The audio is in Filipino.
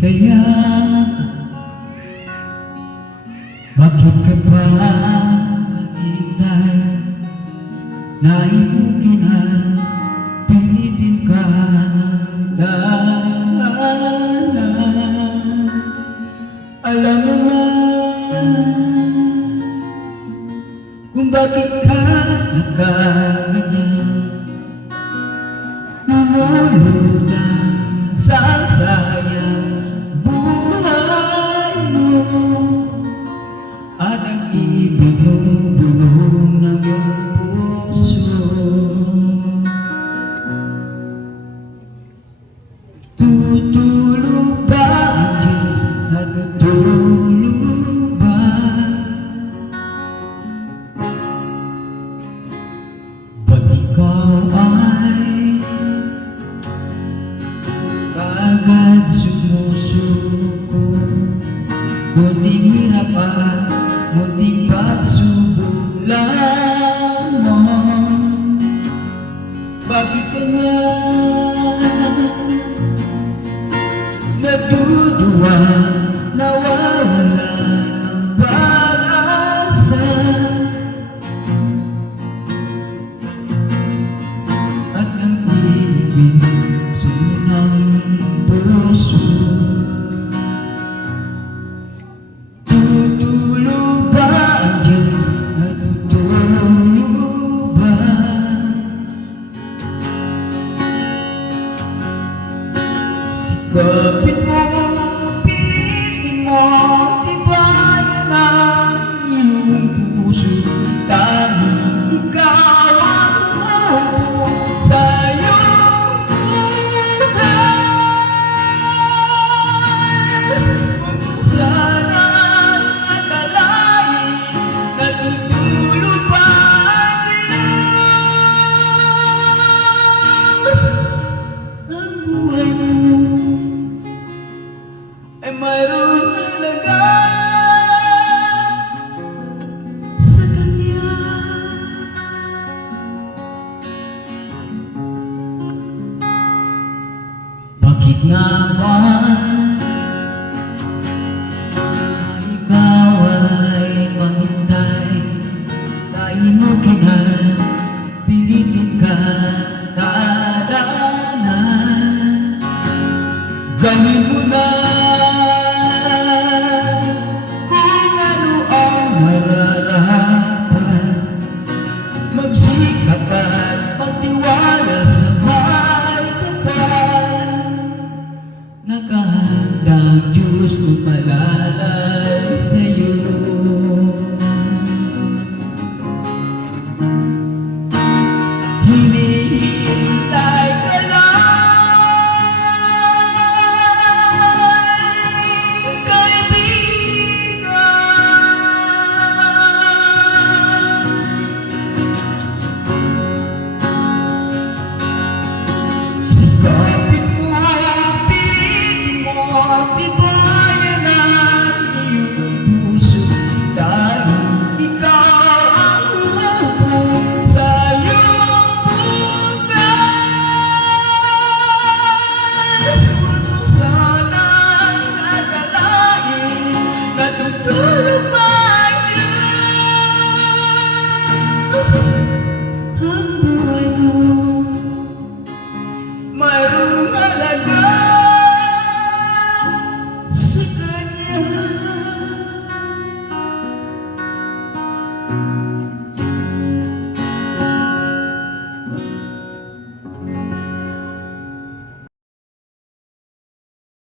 kaya? Bakit ka pa naghihintay? Naimukin na pilitin ka ng dahan-dahan. Alam mo na kung bakit ka nagkaganyan. Lumulutang sasayang buhay mo, at ang ibig mo bulong ng iyong puso. Tutulog ba ang Diyos? Natutulog ba? Ba't ikaw ay agad sumusuko? Kunting hirap at munting pagsubok lamang. Bakit ka nga nagduduwa, nawawala ng pag-asa, at ang ibig ng puso? Tutulog ba ang Diyos? Natutulog ba? Sikapin mo, pilitin mo, tibayan ang iyong puso. Tanging ikaw ang umupo sa iyong bukas. Huwag mo sanang akalain natutulog pa ang Diyos. Ang buhay mo ay mayroon halaga sa Kanya. Bakit nga ba ikaw ay maghintay? Naimukin na pilitin ka dahan-dahan. Gawin mo na kung ano ang nararapat. Magsikap at magtiwala sa may kapal. Nakahanda ang Diyos magpalalay sa'yo. Hinihintay ka lang, kaibigan. Sikapin mo, pilitin mo, tibayan ang iyong puso. Dahil ikaw ang umupo sa iyong bukas. Huwag mo sanang akalain natutulog pa ang Diyos.